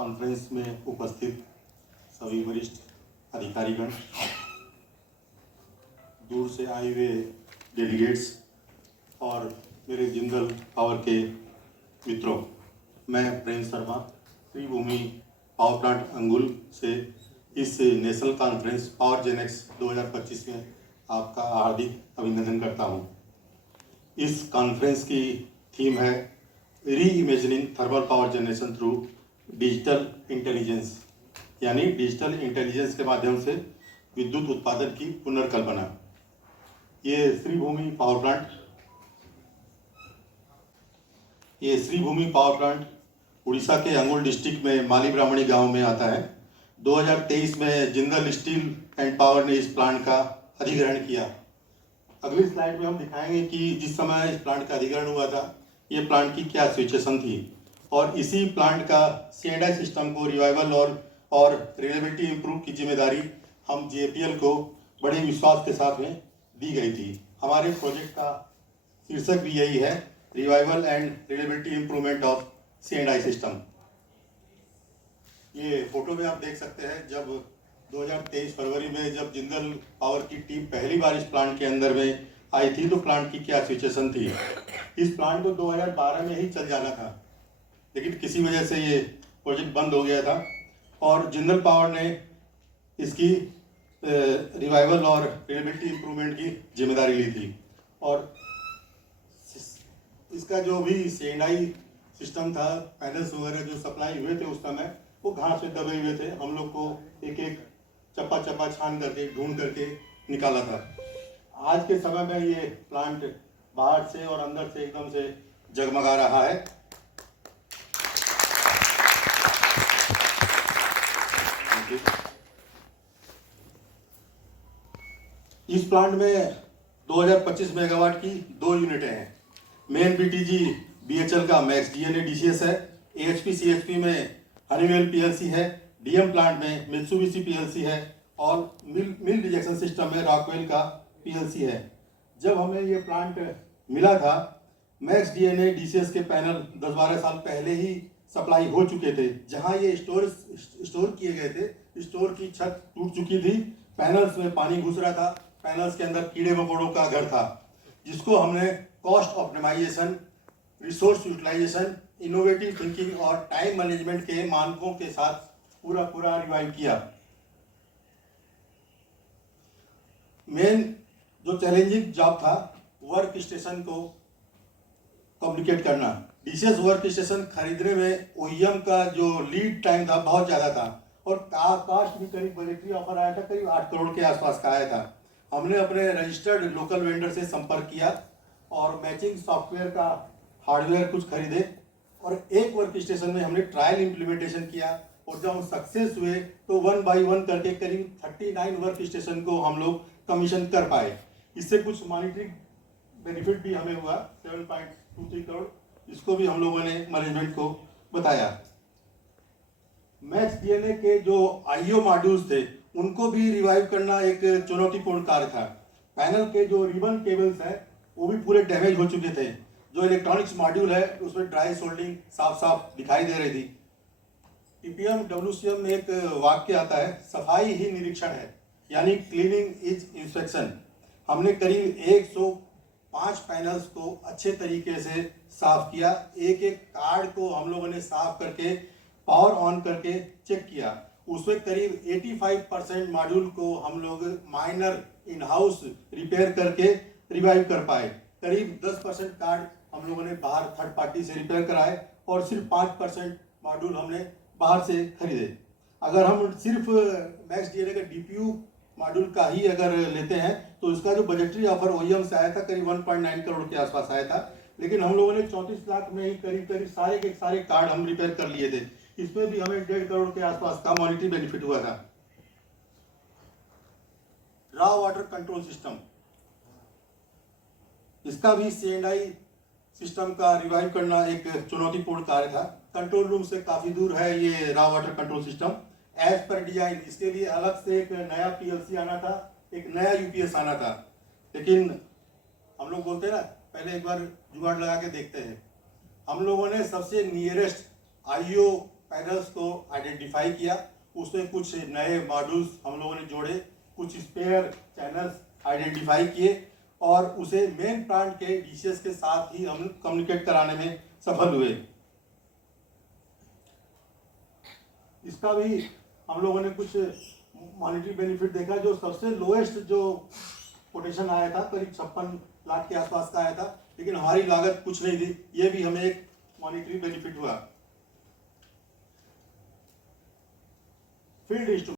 Conference में उपस्थित सभी वरिष्ठ अधिकारीगण, दूर से आए हुए डेलीगेट्स और मेरे जिंदल पावर के मित्रों, मैं प्रेम शर्मा श्री भूमि पावर प्लांट अंगुल से इस नेशनल कॉन्फ्रेंस पावर जेनेक्स 2025 में आपका हार्दिक अभिनंदन करता हूं। इस कॉन्फ्रेंस की थीम है री imagining thermal power generation through digital intelligence, यानी डिजिटल इंटेलिजेंस के माध्यम से विद्युत उत्पादन की पुनर्कल्पना। ये श्री भूमि पावर प्लांट उड़ीसा के अंगुल डिस्ट्रिक्ट में माली ब्राह्मणी गांव में आता है। 2023 में जिंदल स्टील एंड पावर ने इस प्लांट का अधिग्रहण किया। अगली स्लाइड में हम दिखाएंगे कि जिस समय इस प्लांट का अधिग्रहण हुआ था, ये प्लांट की क्या सिचुएशन थी, और इसी प्लांट का C&I सिस्टम को रिवाइवल और रिलायबिलिटी इंप्रूव की जिम्मेदारी हम JPL को बड़े विश्वास के साथ में दी गई थी। हमारे प्रोजेक्ट का शीर्षक भी यही है, revival and reliability improvement of C&I system. ये फोटो में आप देख सकते हैं, जब 2023 फरवरी में जब जिंदल पावर की टीम पहली बार इस प्लांट के अंदर में आई थी, तो प्लांट की क्या सिचुएशन थी। इस प्लांट को 2012 में ही चल जाना था, लेकिन किसी वजह से ये प्रोजेक्ट बंद हो गया था और जिंदल पावर ने इसकी रिवाइवल और रिलायबिलिटी इंप्रूवमेंट की जिम्मेदारी ली थी। और इसका जो भी C&I सिस्टम था, पैनल्स वगैरह जो सप्लाई हुए थे उस समय, वो घास में दबे हुए थे। हम लोग को एक एक चप्पा छान करके ढूंढ करके निकाला था। आज के समय में ये प्लांट बाहर से और अंदर से एकदम से जगमगा रहा है। इस प्लांट में 2025 मेगावाट की 2 यूनिटें हैं। मेन BTG BHL का मैक्स DNA DCS है। AHP CHP में हनीवेल PLC है। DM प्लांट में मित्सुबिशी PLC है और मिल रिजेक्शन सिस्टम में रॉकवेल का PLC है। जब हमें ये प्लांट मिला था, मैक्स DNA DCS के पैनल 10-12 साल पहले ही सप्लाई हो चुके थे। जहां ये स्टोर किए गए थे, स्टोर की छत टूट चुकी थी, पैनल्स में पानी घुस रहा था, पैनल्स के अंदर कीड़े मकोड़ों का घर था, जिसको हमने cost optimisation, resource utilisation, innovative thinking और टाइम मैनेजमेंट के मानकों के साथ पूरा रिवाइव किया। मेन जो चैलेंजिंग जॉब था, वर्क स्टेशन को कम्युनिकेट करना। DCS वर्क स्टेशन खरीदने में OEM का जो लीड टाइम था बहुत ज़्यादा था और कास्ट भी करीब बजटरी ऑफर आया था, करीब 8 करोड़ के आसपास का आया था। हमने अपने रजिस्टर्ड लोकल वेंडर से संपर्क किया और मैचिंग सॉफ्टवेयर का हार्डवेयर कुछ खरीदे और एक वर्क स्टेशन में हमने ट्रायल इम्प्लीमेंटेशन किया और जब हम सक्सेस हुए तो 1 by 1 करके करीब 39 वर्क स्टेशन को हम लोग कमीशन कर पाए। इससे कुछ मॉनिटरिंग बेनिफिट भी हमें हुआ, 7.23 करोड़। इसको भी हम लोगों ने मैनेजमेंट को बताया। मैक्स DNA के जो IO मॉड्यूल्स थे, उनको भी रिवाइव करना एक चुनौतीपूर्ण कार्य था। पैनल के जो रिबन केबल्स हैं, वो भी पूरे डैमेज हो चुके थे। जो इलेक्ट्रॉनिक्स मॉड्यूल है, उसमें ड्राई सोल्डिंग साफ दिखाई दे रही थी। TPM WCM में एक वाक्य आता है, सफाई ही निरीक्षण है, यानी क्लीनिंग इज इंस्पेक्शन। हमने करीब 105 पैनल्स को अच्छे तरीके से साफ किया। एक एक कार्ड को हम लोगों ने साफ करके पावर ऑन करके चेक किया। उसमें करीब 85% मॉड्यूल को हम लोग माइनर इन हाउस रिपेयर करके रिवाइव कर पाए। करीब 10% कार्ड हम लोगों ने बाहर थर्ड पार्टी से रिपेयर कराए और सिर्फ 5% मॉड्यूल हमने बाहर से खरीदे। अगर हम सिर्फ मैक्स DNA का DPU मॉड्यूल का ही अगर लेते हैं तो इसका जो बजटरी ऑफर OEM से आया था, करीब 1.9 करोड़ के आसपास आया था, लेकिन हम लोगों ने 34 लाख में ही करीब सारे के सारे कार्ड हम रिपेयर कर लिए थे। इसमें भी हमें 1.5 करोड़ के आसपास का मॉनिटरी बेनिफिट हुआ था। रॉ वाटर कंट्रोल सिस्टम, इसका भी C&I सिस्टम का रिवाइव करना एक चुनौतीपूर्ण कार्य था। कंट्रोल रूम से काफी दूर है ये raw water control system. As पर डिजाइन इसके लिए अलग से एक नया PLC आना था, एक नया UPS आना था, लेकिन हम लोग बोलते हैं ना, पहले एक बार जुगाड़ लगा के देखते हैं। हम लोगों ने सबसे नियरेस्ट IO पैनल्स को आइडेंटिफाई किया, उसमें कुछ नए मॉड्यूल्स हम लोगों ने जोड़े, कुछ स्पेयर चैनल्स आइडेंटिफाई किए और उसे मेन प्लांट के डीसीएस के साथ ही हम कम्युनिकेट कराने में सफल हुए। इसका भी हम लोगों ने कुछ मॉनिटरी बेनिफिट देखा। जो सबसे लोएस्ट जो कोटेशन आया था करीब 56 लाख के आसपास का आया था, लेकिन हमारी लागत कुछ नहीं थी, ये भी हमें एक मॉनिटरी बेनिफिट हुआ। फील्ड